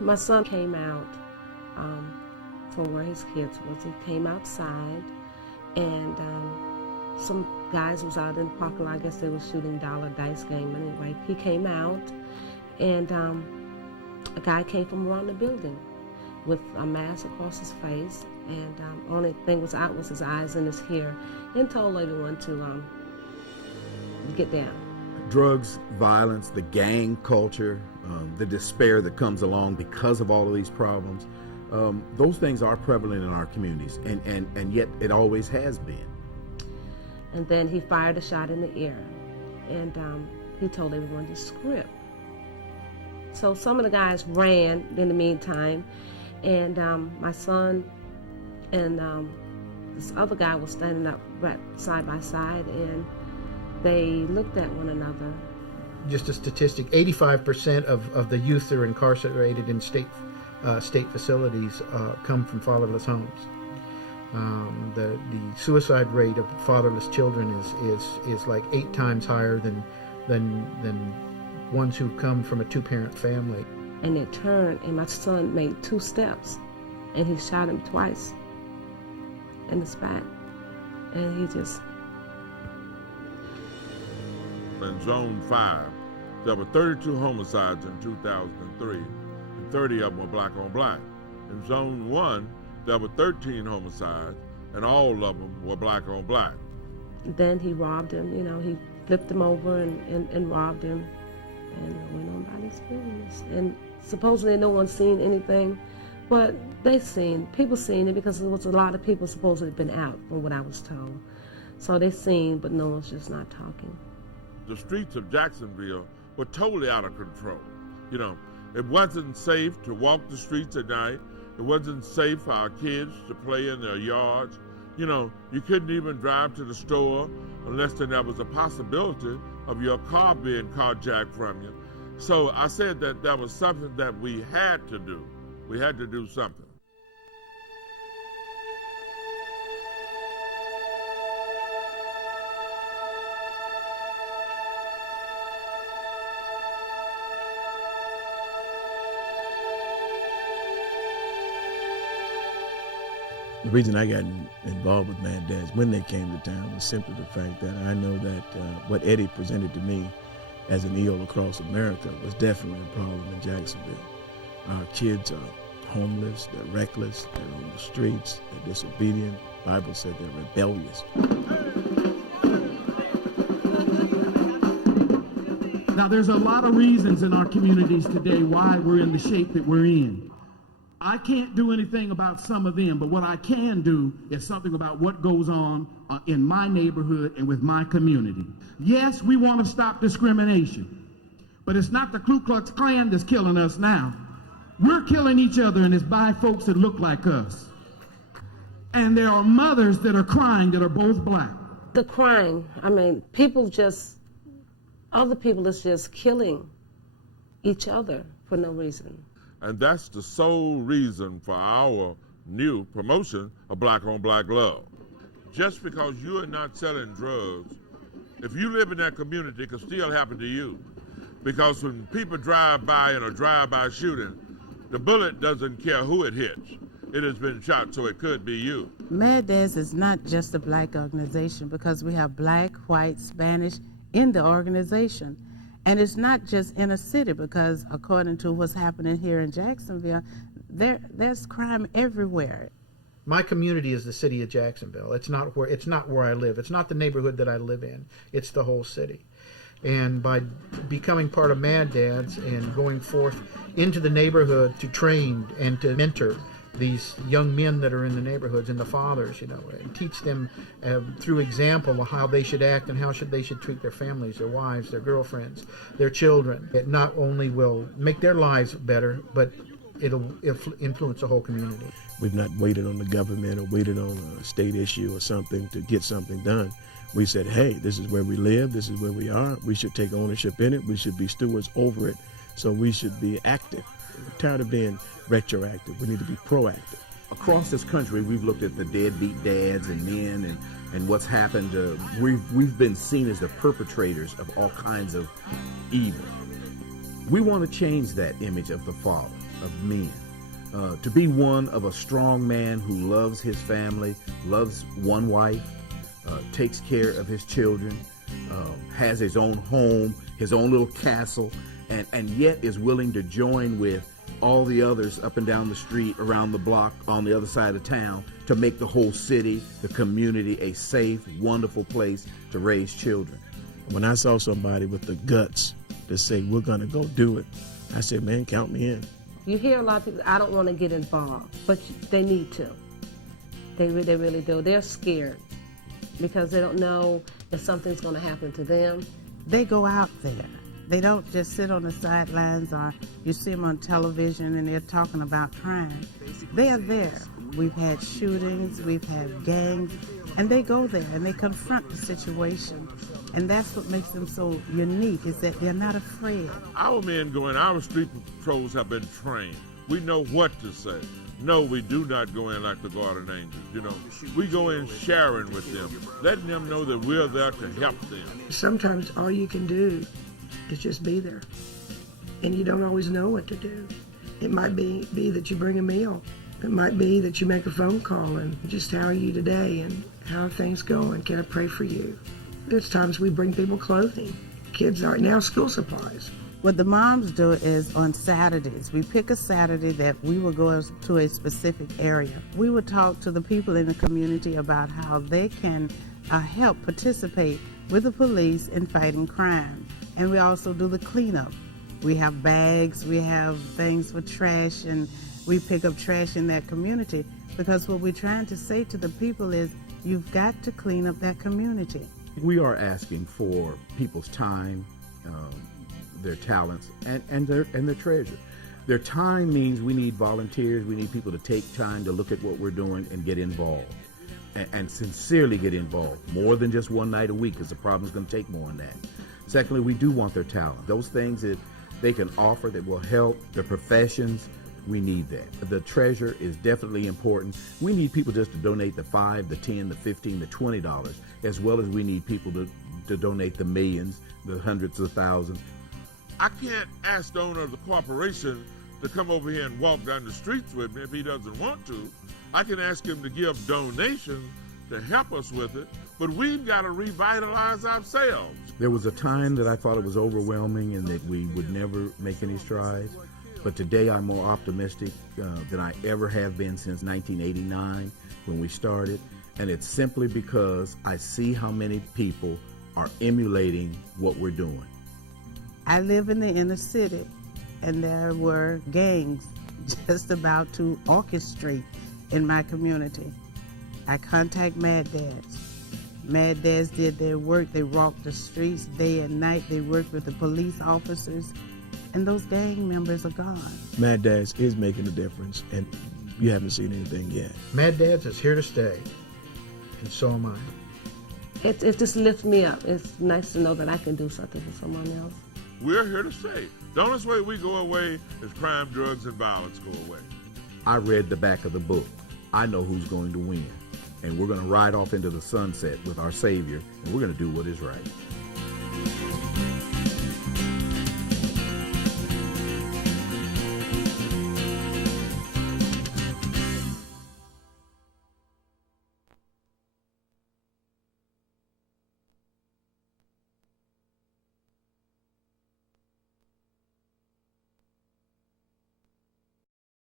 My son came out from where his kids was. He came outside, and some guys was out in the parking lot. I guess they were shooting dollar dice game. Anyway, he came out, and a guy came from around the building with a mask across his face, and only thing was out was his eyes and his hair, and told everyone to get down. Drugs, violence, the gang culture, the despair that comes along because of all of these problems, those things are prevalent in our communities, and yet it always has been. And then he fired a shot in the air, and he told everyone to script. So some of the guys ran in the meantime, and my son and this other guy was standing up right side by side, and they looked at one another. Just a statistic, 85% of the youth that are incarcerated in state facilities come from fatherless homes. The suicide rate of fatherless children is like 8 times higher than ones who come from a 2-parent family. And it turned, and my son made 2 steps, and he shot him twice in his back, and he just... In Zone 5, there were 32 homicides in 2003, and 30 of them were black on black. In Zone 1, there were 13 homicides, and all of them were black on black. Then he robbed him, he flipped him over and robbed him, and went on by his business. And supposedly no one's seen anything, but people seen it because there was a lot of people supposedly been out, from what I was told. So they seen, but no one's just not talking. The streets of Jacksonville were totally out of control. It wasn't safe to walk the streets at night. It wasn't safe for our kids to play in their yards. You couldn't even drive to the store unless there was a possibility of your car being carjacked from you. So I said that that was something that we had to do. We had to do something. The reason I got involved with Mad Dads when they came to town was simply the fact that I know that what Eddie presented to me as an EO across America was definitely a problem in Jacksonville. Our kids are homeless, they're reckless, they're on the streets, they're disobedient. The Bible said they're rebellious. Now, there's a lot of reasons in our communities today why we're in the shape that we're in. I can't do anything about some of them, but what I can do is something about what goes on in my neighborhood and with my community. Yes, we want to stop discrimination, but it's not the Ku Klux Klan that's killing us now. We're killing each other, and it's by folks that look like us. And there are mothers that are crying that are both black. The crying, other people is just killing each other for no reason. And that's the sole reason for our new promotion of Black on Black Love. Just because you are not selling drugs, if you live in that community, it could still happen to you. Because when people drive by in a drive-by shooting, the bullet doesn't care who it hits. It has been shot, so it could be you. Mad Dads is not just a black organization because we have black, white, Spanish in the organization. And it's not just in a city because according to what's happening here in Jacksonville, there's crime everywhere. My community is the city of Jacksonville. It's not where I live. It's not the neighborhood that I live in. It's the whole city. And by becoming part of Mad Dads and going forth into the neighborhood to train and to mentor these young men that are in the neighborhoods and the fathers, and teach them through example of how they should act and how they should treat their families, their wives, their girlfriends, their children. It not only will make their lives better, but it'll influence the whole community. We've not waited on the government or waited on a state issue or something to get something done. We said, hey, this is where we live, this is where we are, we should take ownership in it, we should be stewards over it, so we should be active. We're tired of being retroactive. We need to be proactive. Across this country, we've looked at the deadbeat dads and men and what's happened. We've been seen as the perpetrators of all kinds of evil. We want to change that image of the father. of men. To be one of a strong man who loves his family, loves one wife, takes care of his children, has his own home, his own little castle, and yet is willing to join with all the others up and down the street, around the block, on the other side of town, to make the whole city, the community, a safe, wonderful place to raise children. When I saw somebody with the guts to say, we're going to go do it, I said, man, count me in. You hear a lot of people, I don't want to get involved, but they need to. They really do. They're scared because they don't know if something's going to happen to them. They go out there. They don't just sit on the sidelines or you see them on television and they're talking about crime. They are there. We've had shootings, we've had gangs, and they go there and they confront the situation. And that's what makes them so unique, is that they're not afraid. Our men go in, our street patrols have been trained. We know what to say. No, we do not go in like the Guardian Angels, you know. We go in sharing with them, letting them know that we're there to help them. Sometimes all you can do is just be there. And you don't always know what to do. It might be that you bring a meal. It might be that you make a phone call and just, how are you today and how are things going? Can I pray for you? There's times we bring people clothing. Kids are now school supplies. What the moms do is on Saturdays, we pick a Saturday that we will go to a specific area. We would talk to the people in the community about how they can help participate with the police in fighting crime. And we also do the cleanup. We have bags, we have things for trash, and we pick up trash in that community, because what we're trying to say to the people is you've got to clean up that community. We are asking for people's time, their talents, and their treasure. Their time means we need volunteers. We need people to take time to look at what we're doing and get involved, and sincerely get involved, more than just one night a week, because the problem's going to take more than that. Secondly, we do want their talent. Those things that they can offer that will help their professions, we need that. The treasure is definitely important. We need people just to donate the $5, the $10, the $15, the $20, as well as we need people to donate the millions, the hundreds of thousands. I can't ask the owner of the corporation to come over here and walk down the streets with me if he doesn't want to. I can ask him to give donations to help us with it, but we've got to revitalize ourselves. There was a time that I thought it was overwhelming and that we would never make any strides, but today I'm more optimistic than I ever have been since 1989 when we started, and it's simply because I see how many people are emulating what we're doing. I live in the inner city, and there were gangs just about to orchestrate in my community. I contact Mad Dads. Mad Dads did their work. They walked the streets day and night. They worked with the police officers, and those gang members are gone. Mad Dads is making a difference, and you haven't seen anything yet. Mad Dads is here to stay, and so am I. It just lifts me up. It's nice to know that I can do something for someone else. We're here to stay. The only way we go away is crime, drugs, and violence go away. I read the back of the book. I know who's going to win. And we're going to ride off into the sunset with our Savior, and we're going to do what is right.